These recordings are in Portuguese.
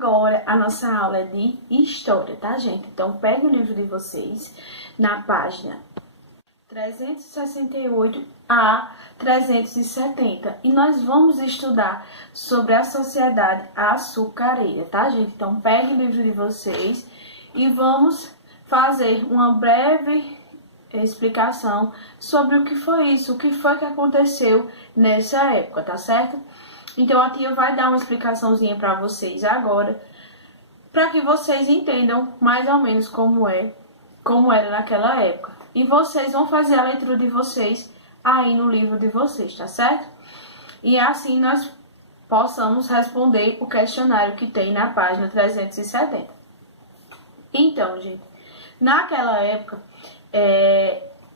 agora a nossa aula é de história, tá, gente? Então, pegue o livro de vocês na página 368 a 370 e nós vamos estudar sobre a sociedade açucareira, tá, gente? Então, pegue o livro de vocês e vamos fazer uma breve explicação sobre o que foi isso, o que foi que aconteceu nessa época, tá certo? Então, a tia vai dar uma explicaçãozinha para vocês agora, para que vocês entendam mais ou menos como era naquela época. E vocês vão fazer a leitura de vocês aí no livro de vocês, tá certo? E assim nós possamos responder o questionário que tem na página 370. Então, gente, naquela época,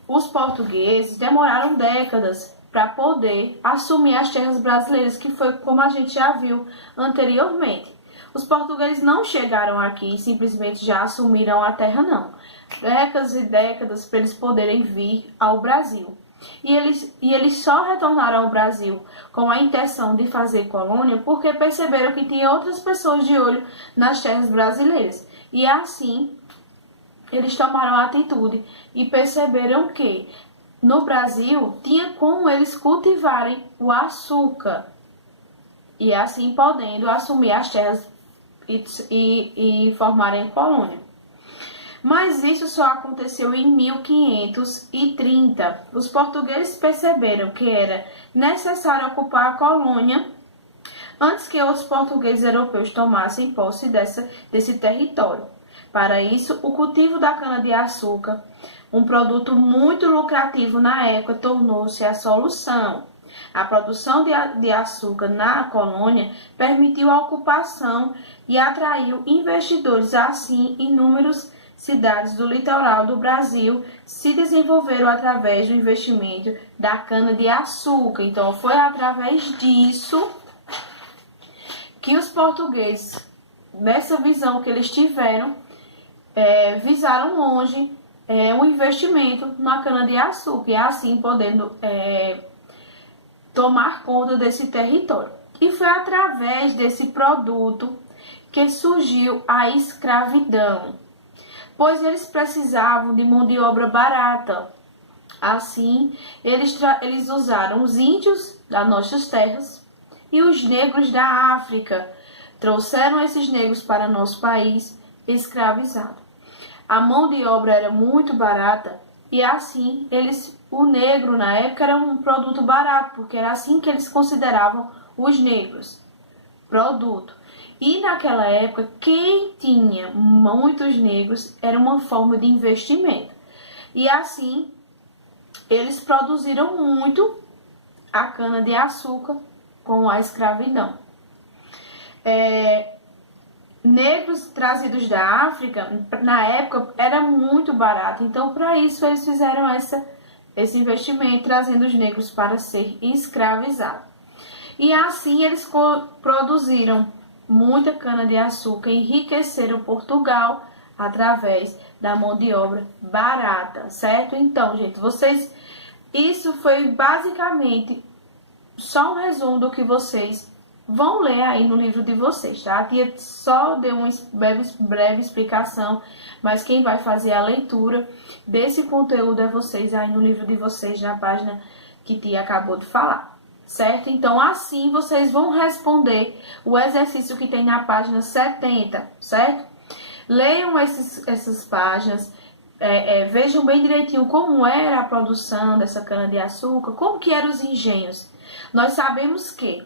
os portugueses demoraram décadas para poder assumir as terras brasileiras, que foi como a gente já viu anteriormente. Os portugueses não chegaram aqui e simplesmente já assumiram a terra, não. Décadas e décadas para eles poderem vir ao Brasil. E eles só retornaram ao Brasil com a intenção de fazer colônia porque perceberam que tinha outras pessoas de olho nas terras brasileiras. E assim, eles tomaram a atitude e perceberam que no Brasil tinha como eles cultivarem o açúcar e assim podendo assumir as terras e formarem colônia. Mas isso só aconteceu em 1530. Os portugueses perceberam que era necessário ocupar a colônia antes que outros portugueses europeus tomassem posse desse território. Para isso, o cultivo da cana-de-açúcar, um produto muito lucrativo na época, tornou-se a solução. A produção de açúcar na colônia permitiu a ocupação e atraiu investidores. Assim, inúmeras cidades do litoral do Brasil se desenvolveram através do investimento da cana-de-açúcar. Então, foi através disso que os portugueses, nessa visão que eles tiveram, visaram longe um investimento na cana-de-açúcar e assim podendo tomar conta desse território. E foi através desse produto que surgiu a escravidão, pois eles precisavam de mão de obra barata. Assim, eles usaram os índios das nossas terras e os negros da África. Trouxeram esses negros para nosso país escravizados. A mão de obra era muito barata e assim o negro na época era um produto barato, porque era assim que eles consideravam os negros, produto. E naquela época, quem tinha muitos negros era uma forma de investimento. E assim, eles produziram muito a cana-de-açúcar com a escravidão. Negros trazidos da África, na época, era muito barato. Então, para isso, eles fizeram esse investimento, trazendo os negros para ser escravizados. E assim, eles produziram muita cana-de-açúcar, enriqueceram Portugal através da mão de obra barata, certo? Então, gente, isso foi basicamente só um resumo do que vocês vão ler aí no livro de vocês, tá? A tia só deu uma breve explicação, mas quem vai fazer a leitura desse conteúdo é vocês aí no livro de vocês, na página que a tia acabou de falar, certo? Então, assim vocês vão responder o exercício que tem na página 70, certo? Leiam essas páginas, vejam bem direitinho como era a produção dessa cana-de-açúcar, como que eram os engenhos. Nós sabemos que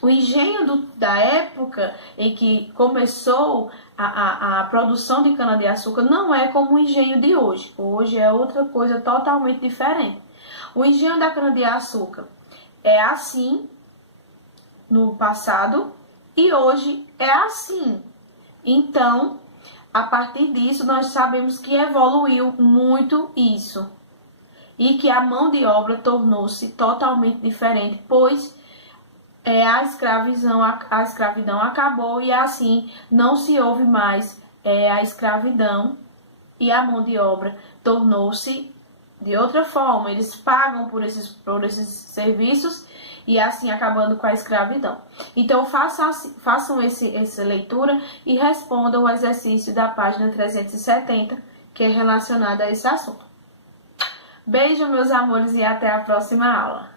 o engenho da época em que começou a produção de cana-de-açúcar não é como o engenho de hoje. Hoje é outra coisa totalmente diferente. O engenho da cana-de-açúcar é assim no passado e hoje é assim. Então, a partir disso, nós sabemos que evoluiu muito isso. E que a mão de obra tornou-se totalmente diferente, pois a escravidão acabou e assim não se houve mais a escravidão e a mão de obra tornou-se de outra forma. Eles pagam por esses serviços e assim acabando com a escravidão. Então, façam essa leitura e respondam o exercício da página 370, que é relacionado a esse assunto. Beijo, meus amores, e até a próxima aula.